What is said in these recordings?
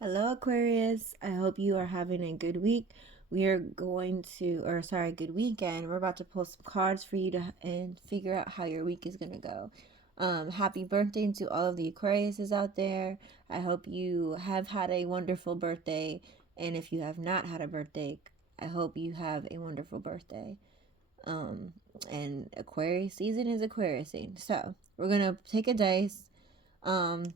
Hello, Aquarius. I hope you are having a good week. We are going to, or sorry, good weekend. We're about to pull some cards for you to and figure out how your week is gonna go. Happy birthday to all of the Aquariuses out there. I hope you have had a wonderful birthday, and if you have not had a birthday, I hope you have a wonderful birthday. Um, and Aquarius season is Aquarius season, so we're gonna take a dice. Um,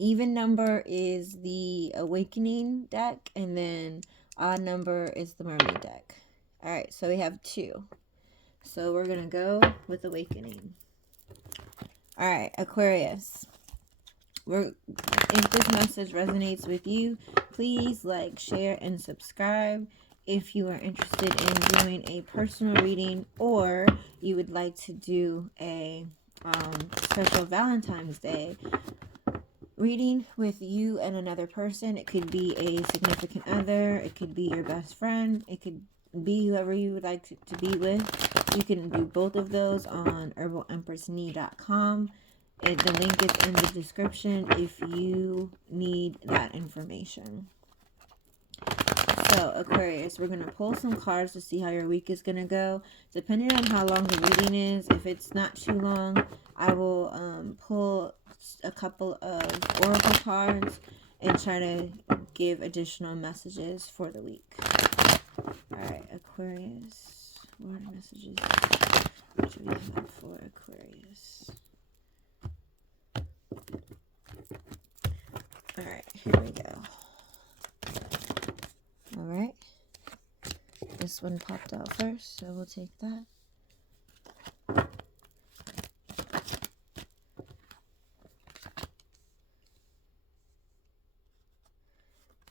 Even number is the Awakening deck, and then odd number is the Mermaid deck. All right, so we have two. So we're going to go with Awakening. All right, Aquarius. If this message resonates with you, please like, share, and subscribe. If you are interested in doing a personal reading or you would like to do a special Valentine's Day reading with you and another person. It could be a significant other, it could be your best friend, it could be whoever you would like to be with. You can do both of those on herbalempressnee.com. The link is in the description if you need that information. So, Aquarius, we're going to pull some cards to see how your week is going to go. Depending on how long the reading is, if it's not too long, I will pull a couple of oracle cards and try to give additional messages for the week. Alright, Aquarius. What messages do we have for Aquarius? Alright, here we go. Alright. This one popped out first, so we'll take that.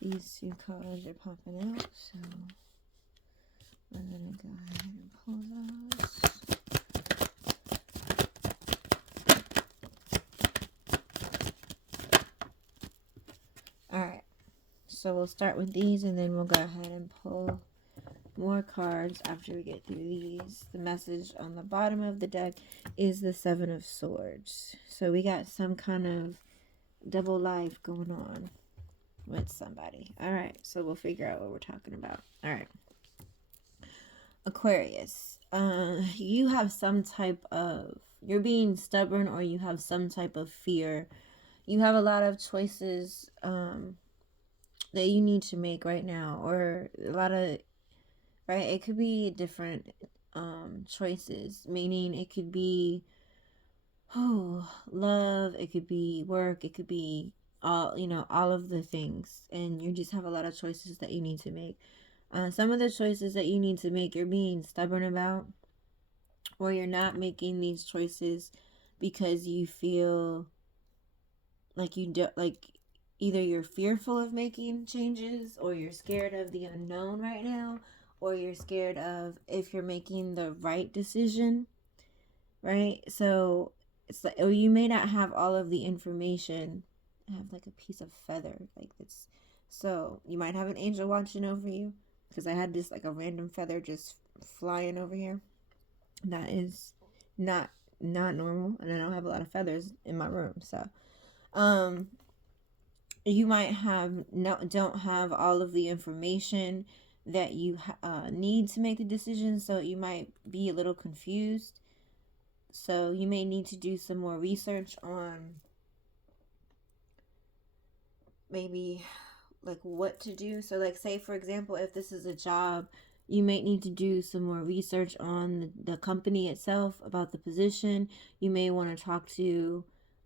These two cards are popping out, so we're going to go ahead and pull those. Alright, so we'll start with these and then we'll go ahead and pull more cards after we get through these. The message on the bottom of the deck is the Seven of Swords. So we got some kind of double life going on with somebody. Alright, so we'll figure out what we're talking about. Alright. Aquarius, you have some type of, you're being stubborn or you have some type of fear. You have a lot of choices that you need to make right now, or a lot of, right, it could be different choices, meaning it could be love, it could be work, it could be all of the things, and you just have a lot of choices that you need to make. Some of the choices that you need to make, you're being stubborn about, or you're not making these choices because you feel like you do, like either you're fearful of making changes, or you're scared of the unknown right now, or you're scared of if you're making the right decision, right? So it's like, or you may not have all of the information. I have like a piece of feather like this, so you might have an angel watching over you, because I had this like a random feather just flying over here. That is not normal, and I don't have a lot of feathers in my room. So you might don't have all of the information that you need to make the decision, so you might be a little confused. So you may need to do some more research on maybe like what to do. So like, say for example, if this is a job, you may need to do some more research on the company itself, about the position. You may want to talk to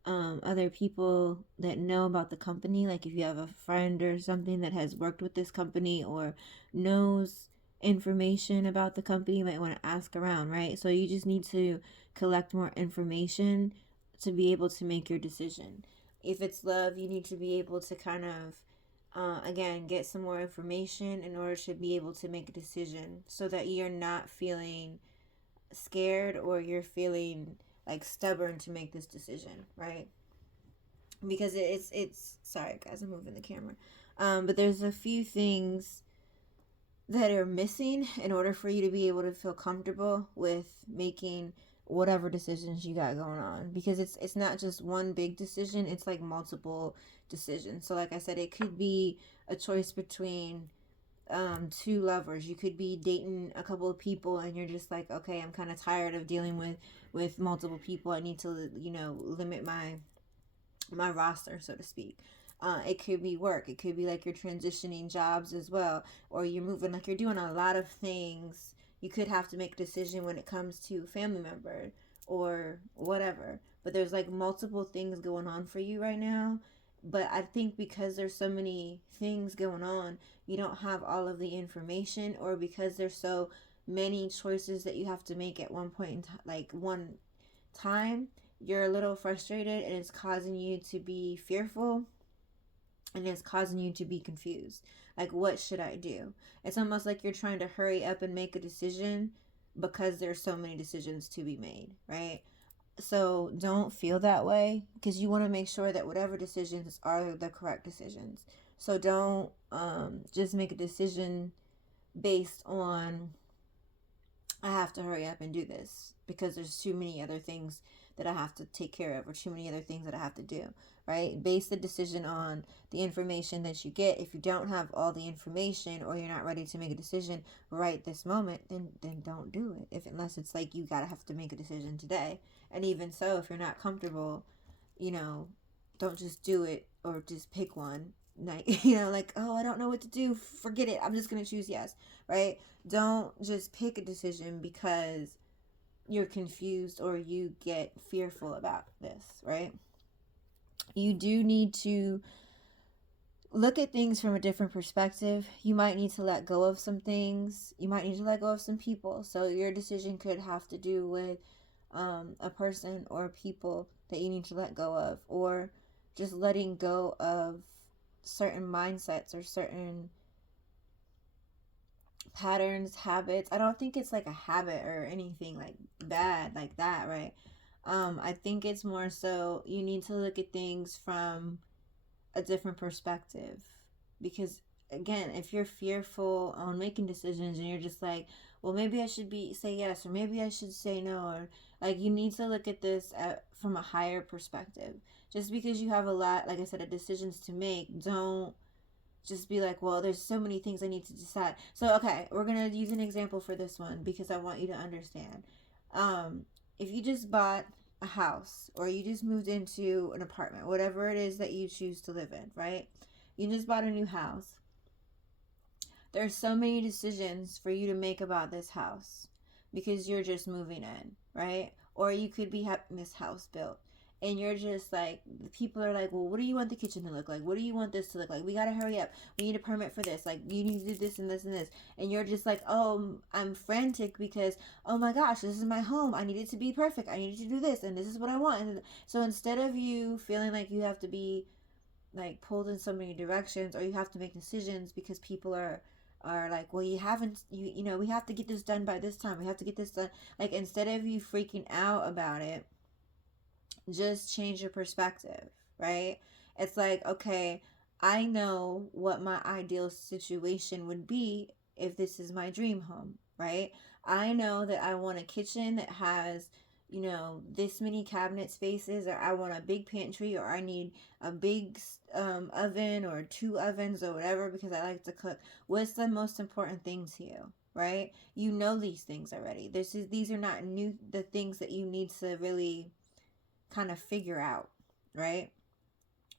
other people that know about the company. Like if you have a friend or something that has worked with this company or knows information about the company, you might want to ask around, right? So you just need to collect more information to be able to make your decision. If it's love, you need to be able to kind of again, get some more information in order to be able to make a decision, so that you're not feeling scared or you're feeling like stubborn to make this decision, right? Because it's sorry guys, I'm moving the camera. But there's a few things that are missing in order for you to be able to feel comfortable with making whatever decisions you got going on, because it's not just one big decision, it's like multiple decisions. So like I said, it could be a choice between two lovers. You could be dating a couple of people and you're just like, okay, I'm kind of tired of dealing with multiple people. I need to, limit my roster, so to speak. It could be work. It could be like you're transitioning jobs as well, or you're moving, like you're doing a lot of things. You could have to make a decision when it comes to family member or whatever. But there's like multiple things going on for you right now. But I think because there's so many things going on, you don't have all of the information, or because there's so many choices that you have to make at one point in time, like one time, you're a little frustrated and it's causing you to be fearful and it's causing you to be confused. Like, what should I do? It's almost like you're trying to hurry up and make a decision because there's so many decisions to be made, right? So don't feel that way, because you want to make sure that whatever decisions are the correct decisions. So don't just make a decision based on, I have to hurry up and do this because there's too many other things that I have to take care of, or too many other things that I have to do, right? Base the decision on the information that you get. If you don't have all the information, or you're not ready to make a decision right this moment, then don't do it. If Unless it's like you gotta have to make a decision today. And even so, if you're not comfortable, you know, don't just do it or just pick one. Like, like, oh, I don't know what to do. Forget it. I'm just going to choose yes, right? Don't just pick a decision because you're confused or you get fearful about this, right? You do need to look at things from a different perspective. You might need to let go of some things. You might need to let go of some people. So your decision could have to do with a person or people that you need to let go of, or just letting go of certain mindsets or certain patterns, habits. I don't think it's like a habit or anything like bad like that, right? I think it's more so you need to look at things from a different perspective, because again, if you're fearful on making decisions and you're just like, well, maybe I should be say yes, or maybe I should say no, or like, you need to look at this from a higher perspective. Just because you have a lot, like I said, of decisions to make, don't just be like, well, there's so many things I need to decide. So okay, we're gonna use an example for this one because I want you to understand. If you just bought a house, or you just moved into an apartment, whatever it is that you choose to live in, right? You just bought a new house. There's so many decisions for you to make about this house because you're just moving in, right? Or you could be having this house built and you're just like, people are like, well, what do you want the kitchen to look like? What do you want this to look like? We gotta hurry up. We need a permit for this. Like, you need to do this and this and this. And you're just like, oh, I'm frantic because, oh my gosh, this is my home. I need it to be perfect. I need to do this and this is what I want. And so instead of you feeling like you have to be like pulled in so many directions, or you have to make decisions because people are like, well, you haven't, we have to get this done by this time, we have to get this done, like, instead of you freaking out about it, just change your perspective, right? It's like, okay, I know what my ideal situation would be if this is my dream home, right? I know that I want a kitchen that has, this many cabinet spaces, or I want a big pantry, or I need a big oven or two ovens or whatever because I like to cook. What's the most important thing to you, right? You know these things already. These are not new, the things that you need to really kind of figure out, right?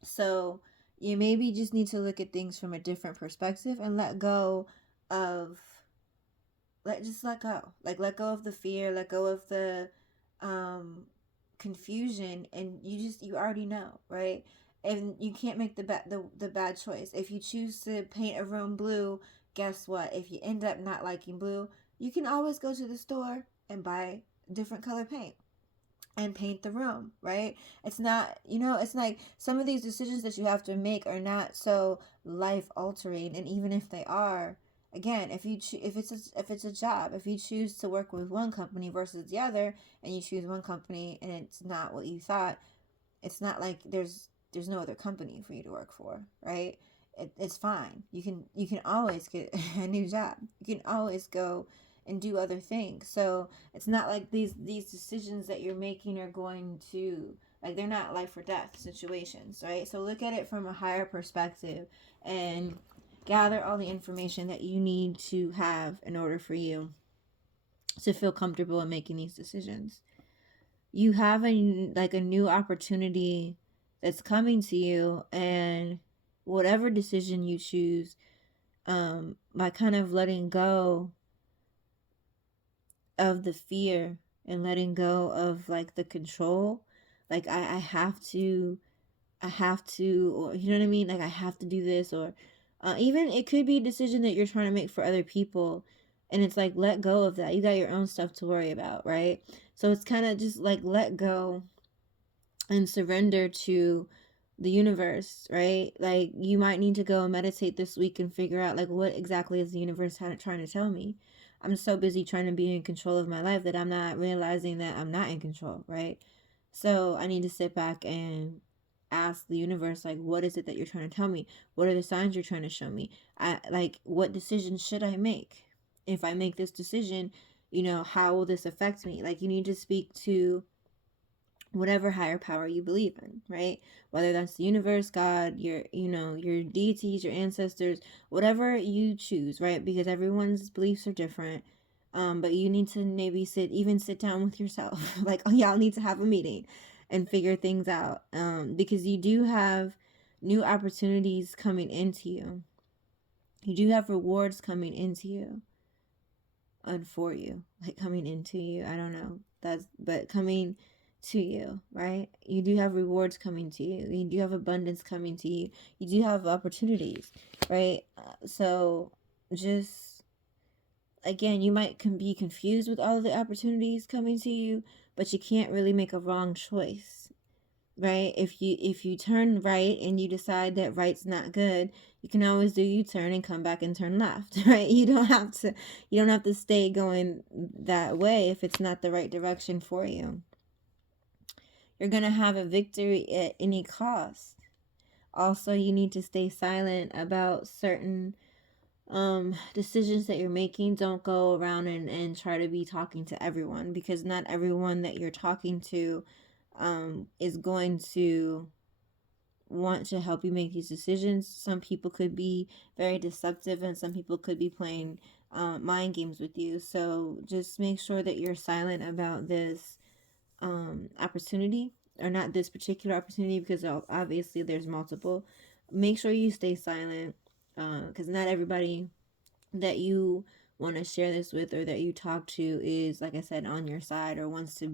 So you maybe just need to look at things from a different perspective and let go of, let go. Like, let go of the fear, let go of the confusion, and you already know, right? And you can't make the bad choice. If you choose to paint a room blue, guess what? If you end up not liking blue, you can always go to the store and buy different color paint and paint the room, right? It's not, it's like some of these decisions that you have to make are not so life altering, and even if they are, again, if it's a job, if you choose to work with one company versus the other, and you choose one company and it's not what you thought, it's not like there's no other company for you to work for, right? It's fine. You can always get a new job. You can always go and do other things. So it's not like these decisions that you're making are going to Like, they're not life or death situations, right? So look at it from a higher perspective and gather all the information that you need to have in order for you to feel comfortable in making these decisions. You have a new opportunity that's coming to you, and whatever decision you choose, by kind of letting go of the fear and letting go of like the control, like I have to, or you know what I mean, like I have to do this, or even it could be a decision that you're trying to make for other people, and it's like, let go of that. You got your own stuff to worry about, right? So it's kind of just like, let go and surrender to the universe, right? Like, you might need to go and meditate this week and figure out, like, what exactly is the universe trying to tell me. I'm so busy trying to be in control of my life that I'm not realizing that I'm not in control, right? So I need to sit back and ask the universe, like, what is it that you're trying to tell me? What are the signs you're trying to show me? What decision should I make? If I make this decision, how will this affect me? Like, you need to speak to whatever higher power you believe in, right? Whether that's the universe, God, your deities, your ancestors, whatever you choose, right? Because everyone's beliefs are different. But you need to maybe sit down with yourself. Like, oh, y'all need to have a meeting and figure things out. Because you do have new opportunities coming into you. You do have rewards coming into you and for you, like coming into you. I don't know. But coming to you, right? You do have rewards coming to you. You do have abundance coming to you. You do have opportunities, right? So just, again, you might be confused with all of the opportunities coming to you, but you can't really make a wrong choice, right? If you turn right and you decide that right's not good, you can always do U-turn and come back and turn left, right? You don't have to stay going that way if it's not the right direction for you. You're going to have a victory at any cost. Also, you need to stay silent about certain decisions that you're making. Don't go around and try to be talking to everyone, because not everyone that you're talking to is going to want to help you make these decisions. Some people could be very deceptive, and some people could be playing mind games with you. So just make sure that you're silent about this opportunity, or not this particular opportunity, because obviously there's multiple. Make sure you stay silent, because not everybody that you want to share this with or that you talk to is, like I said, on your side or wants you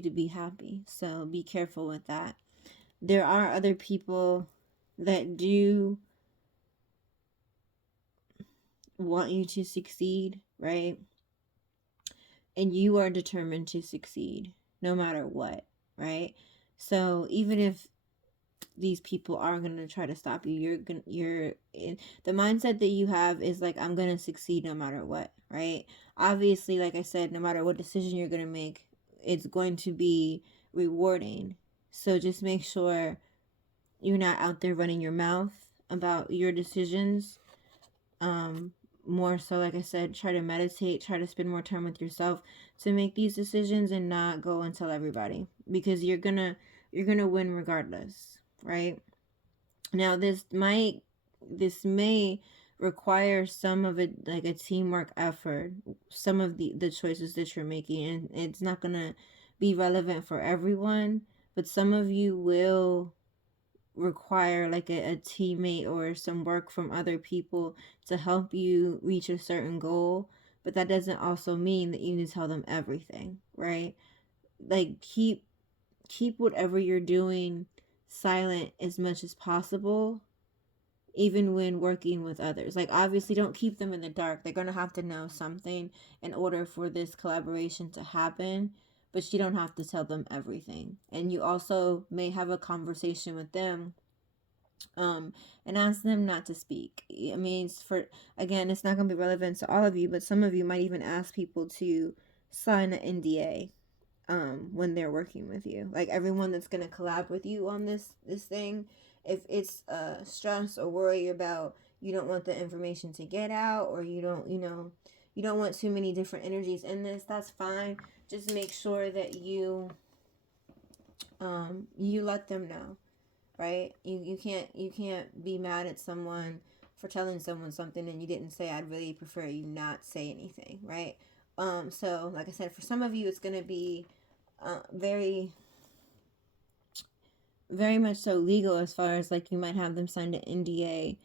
to be happy. So be careful with that. There are other people that do want you to succeed, right? And you are determined to succeed no matter what, right? So even if these people are going to try to stop you, you're in the mindset that you have is like, I'm going to succeed no matter what, right? Obviously, like I said, no matter what decision you're going to make, it's going to be rewarding. So just make sure you're not out there running your mouth about your decisions. More so, like I said, try to meditate, try to spend more time with yourself to make these decisions, and not go and tell everybody, because you're gonna win regardless, right? Now this may require some of it, like a teamwork effort, some of the choices that you're making, and it's not gonna be relevant for everyone, but some of you will require like a teammate or some work from other people to help you reach a certain goal. But that doesn't also mean that you need to tell them everything, right? Like, keep whatever you're doing silent as much as possible, even when working with others. Like, obviously don't keep them in the dark. They're going to have to know something in order for this collaboration to happen, but you don't have to tell them everything. And you also may have a conversation with them, and ask them not to speak. I mean, it's not going to be relevant to all of you, but some of you might even ask people to sign an NDA when they're working with you. Like, everyone that's going to collab with you on this thing, if it's stress or worry about, you don't want the information to get out, or you don't want too many different energies in this, that's fine. Just make sure that you you let them know, right? You can't be mad at someone for telling someone something and you didn't say. I'd really prefer you not say anything, right? So like I said, for some of you, it's gonna be very, very much so legal, as far as like you might have them sign an NDA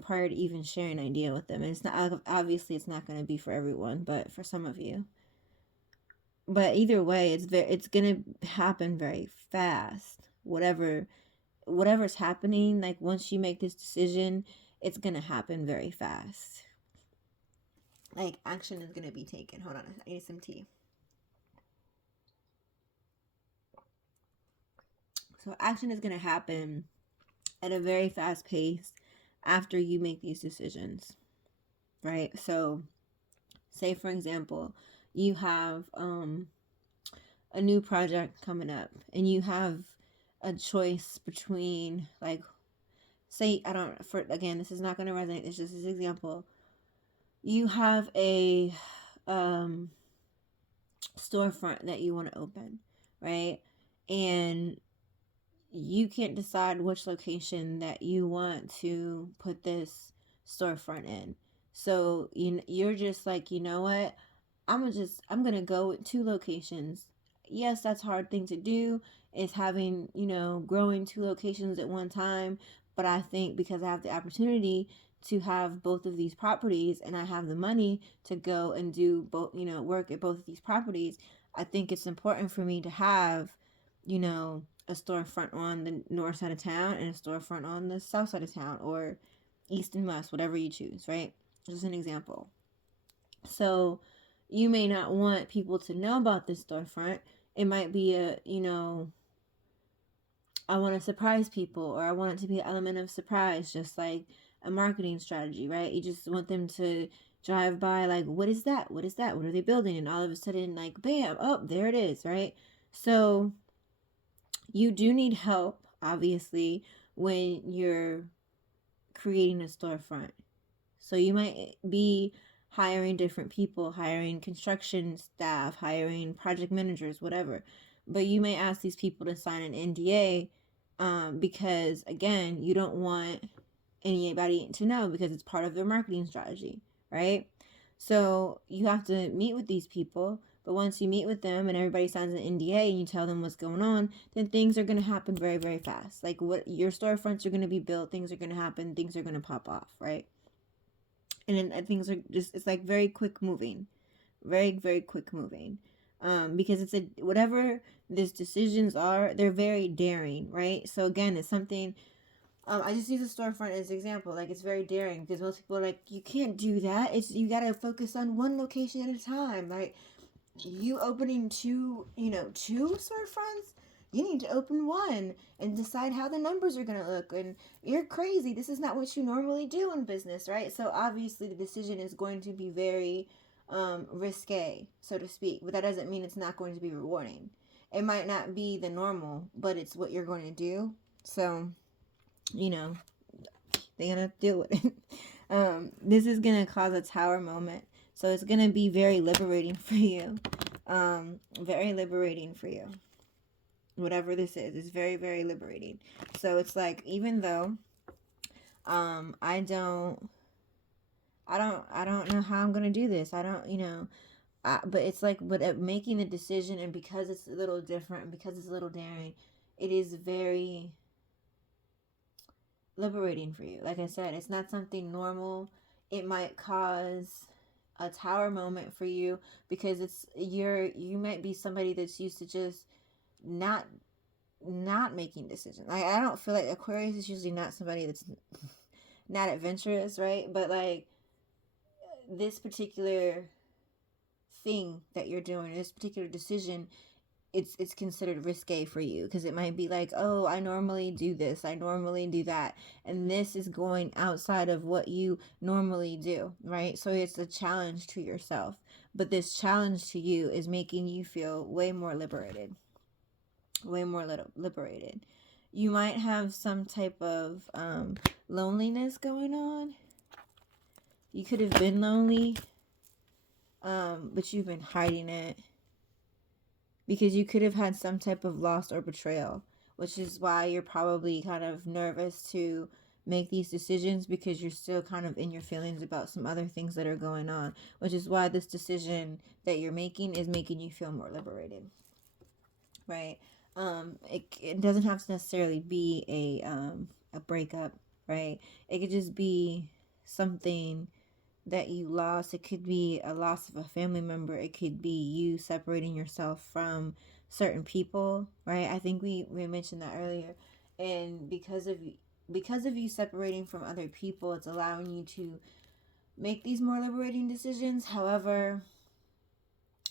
prior to even sharing an idea with them. And it's not, obviously it's not going to be for everyone, but for some of you. But either way, it's going to happen very fast. Whatever's happening, like once you make this decision, it's going to happen very fast. Like action is going to be taken. Hold on, I need some tea. So action is going to happen at a very fast pace after you make these decisions, right? So say for example, you have a new project coming up and you have a choice between, like, say, I don't, for again, this is not going to resonate, it's just an example. You have a storefront that you want to open, right? And you can't decide which location that you want to put this storefront in. So you're just like, you know what? I'm gonna go with 2 locations. Yes, that's a hard thing to do. Is having, growing 2 locations at one time. But I think because I have the opportunity to have both of these properties and I have the money to go and do both, work at both of these properties, I think it's important for me to have, a storefront on the north side of town and a storefront on the south side of town, or east and west, whatever you choose, right? Just an example. So you may not want people to know about this storefront. It might be I want to surprise people, or I want it to be an element of surprise, just like a marketing strategy, right? You just want them to drive by, like, what is that? What is that? What are they building? And all of a sudden, like, bam, oh, there it is, right? So you do need help, obviously, when you're creating a storefront. So you might be hiring different people, hiring construction staff, hiring project managers, whatever. But you may ask these people to sign an NDA because, again, you don't want anybody to know because it's part of their marketing strategy, right? So you have to meet with these people. But once you meet with them and everybody signs an NDA and you tell them what's going on, then things are going to happen very, very fast. Like, what your storefronts are going to be built, things are going to happen, things are going to pop off, right? And then things are just, it's like very quick moving, very, very quick moving. Because it's whatever these decisions are, they're very daring, right? So again, it's something, I just use a storefront as an example. Like, it's very daring because most people are like, you can't do that. You got to focus on one location at a time. Like, you opening 2 storefronts, you need to open one and decide how the numbers are going to look. And you're crazy. This is not what you normally do in business, right? So obviously the decision is going to be very risque, so to speak. But that doesn't mean it's not going to be rewarding. It might not be the normal, but it's what you're going to do. So, they're going to deal with it. This is going to cause a tower moment. So it's going to be very liberating for you. Very liberating for you. Whatever this is very, very liberating. So it's like, even though I don't know how I'm gonna do this. I don't, but it's like, but making the decision, and because it's a little different, and because it's a little daring, it is very liberating for you. Like I said, it's not something normal. It might cause a tower moment for you because you might be somebody that's used to just not making decisions. Like, I don't feel like Aquarius is usually not somebody that's not adventurous, right? But like, this particular thing that you're doing, this particular decision, it's considered risque for you because it might be like, oh, I normally do this, I normally do that, and this is going outside of what you normally do, right? So it's a challenge to yourself, but this challenge to you is making you feel way more liberated. You might have some type of loneliness going on. You could have been lonely, but you've been hiding it. because you could have had some type of loss or betrayal, which is why you're probably kind of nervous to make these decisions, because you're still kind of in your feelings about some other things that are going on, which is why this decision that you're making is making you feel more liberated, right? It doesn't have to necessarily be a breakup, right? It could just be something that you lost. It could be a loss of a family member. It could be you separating yourself from certain people, right? I think we mentioned that earlier. And because of you separating from other people, it's allowing you to make these more liberating decisions. However,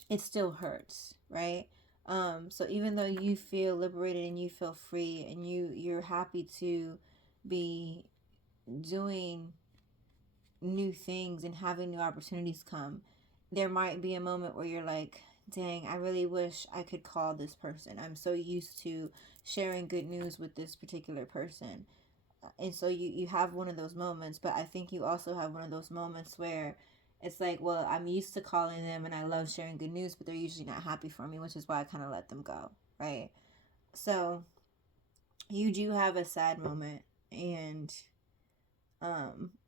it still hurts, right? So even though you feel liberated and you feel free and you're happy to be doing new things and having new opportunities come, there might be a moment where you're like, dang, I really wish I could call this person. I'm so used to sharing good news with this particular person. And so you have one of those moments, but I think you also have one of those moments where it's like, well, I'm used to calling them and I love sharing good news, but they're usually not happy for me, which is why I kind of let them go, right? So you do have a sad moment, and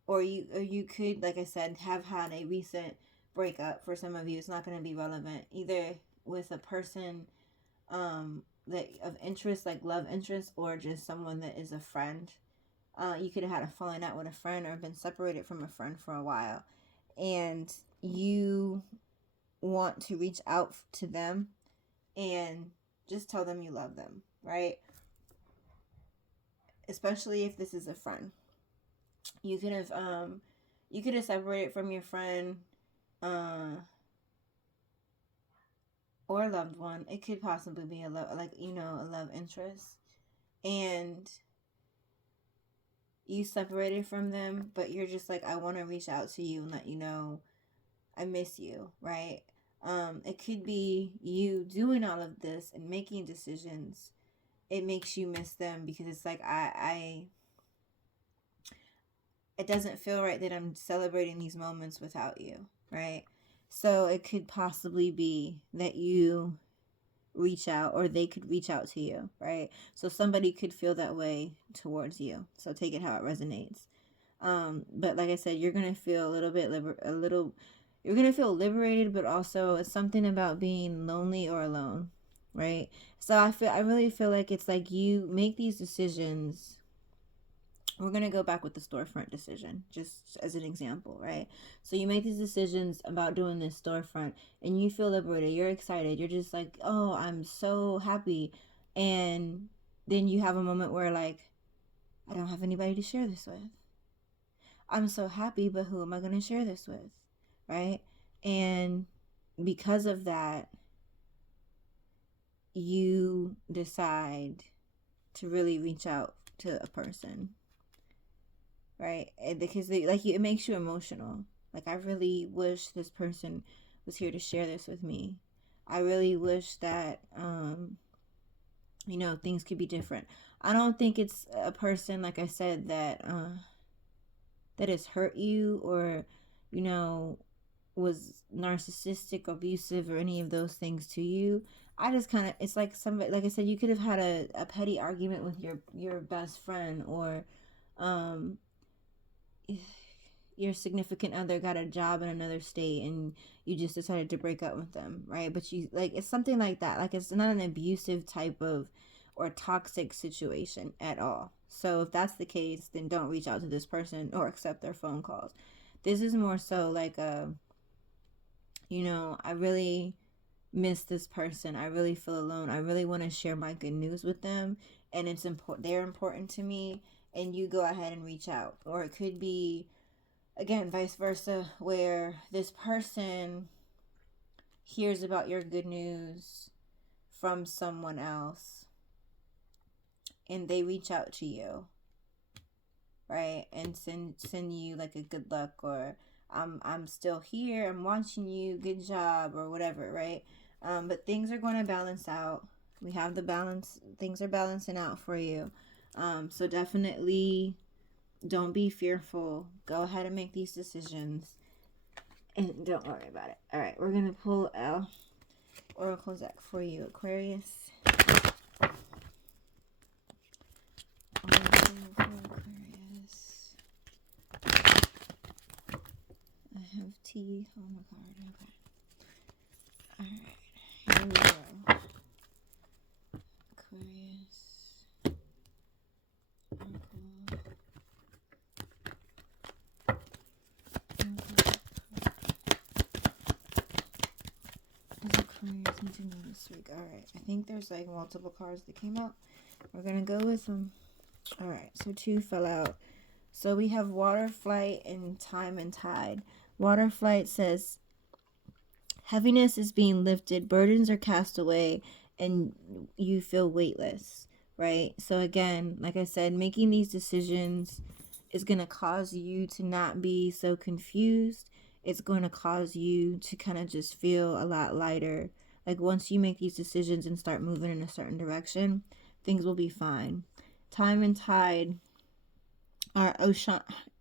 or you could, like I said, have had a recent breakup. For some of you, it's not going to be relevant either with a person that of interest, like love interest, or just someone that is a friend. You could have had a falling out with a friend or been separated from a friend for a while, and you want to reach out to them and just tell them you love them, right? Especially if this is a friend. You could have separated from your friend, uh or a loved one. It could possibly be a love, like, a love interest, and you separated from them, but you're just like, I want to reach out to you and let you know I miss you, right? It could be you doing all of this and making decisions. It makes you miss them because it's like, it doesn't feel right that I'm celebrating these moments without you, right? So it could possibly be that you reach out, or they could reach out to you, right? So somebody could feel that way towards you. So take it how it resonates. But like I said, you're gonna feel a little bit you're gonna feel liberated, but also it's something about being lonely or alone, right? So I really feel like it's like you make these decisions. We're going to go back with the storefront decision, just as an example, right? So you make these decisions about doing this storefront and you feel liberated. You're excited. You're just like, oh, I'm so happy. And then you have a moment where, like, I don't have anybody to share this with. I'm so happy, but who am I going to share this with? Right? And because of that, you decide to really reach out to a person, right? And because it makes you emotional. Like, I really wish this person was here to share this with me. I really wish that things could be different. I don't think it's a person, like I said, that has hurt you, or was narcissistic, abusive, or any of those things to you. I just kind of, it's like somebody, like I said, you could have had a petty argument with your best friend, or um your significant other got a job in another state and you just decided to break up with them, right? But you, like, it's something like that. Like, it's not an abusive type of or toxic situation at all. So if that's the case, then don't reach out to this person or accept their phone calls. This is more so like I really miss this person. I really feel alone. I really want to share my good news with them, and it's important. They're important to me, and you go ahead and reach out. Or it could be, again, vice versa, where this person hears about your good news from someone else and they reach out to you, right? And send you like a good luck, or I'm still here, I'm watching you, good job, or whatever, right? But things are going to balance out. We have the balance, things are balancing out for you. So definitely don't be fearful. Go ahead and make these decisions and don't worry about it. All right, we're going to pull out Oracle deck for you, Aquarius. Oracle for Aquarius. I have tea on the card. Okay. Alright. Here we go. Aquarius. Aquarius need to know this week. Alright. I think there's like multiple cards that came out. We're gonna go with them. Alright, so 2 fell out. So we have water flight and time and tide. Water flight says heaviness is being lifted, burdens are cast away, and you feel weightless, right? So again, like I said, making these decisions is going to cause you to not be so confused. It's going to cause you to kind of just feel a lot lighter. Like once you make these decisions and start moving in a certain direction, things will be fine. Time and tide are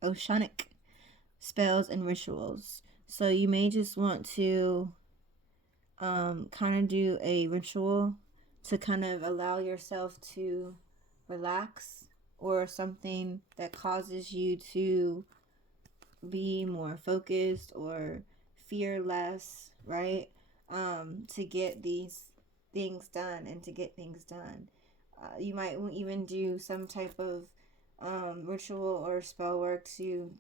oceanic spells and rituals. So you may just want to kind of do a ritual to kind of allow yourself to relax, or something that causes you to be more focused or fear less, right? To get these things done and to get things done. You might even do some type of ritual or spell work to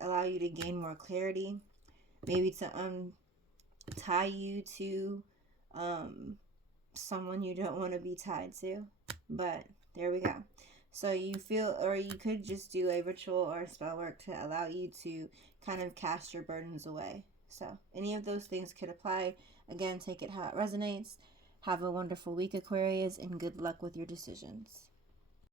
allow you to gain more clarity. Maybe to tie you to someone you don't want to be tied to. But there we go. So you feel, or you could just do a ritual or a spell work to allow you to kind of cast your burdens away. So any of those things could apply. Again, take it how it resonates. Have a wonderful week, Aquarius, and good luck with your decisions.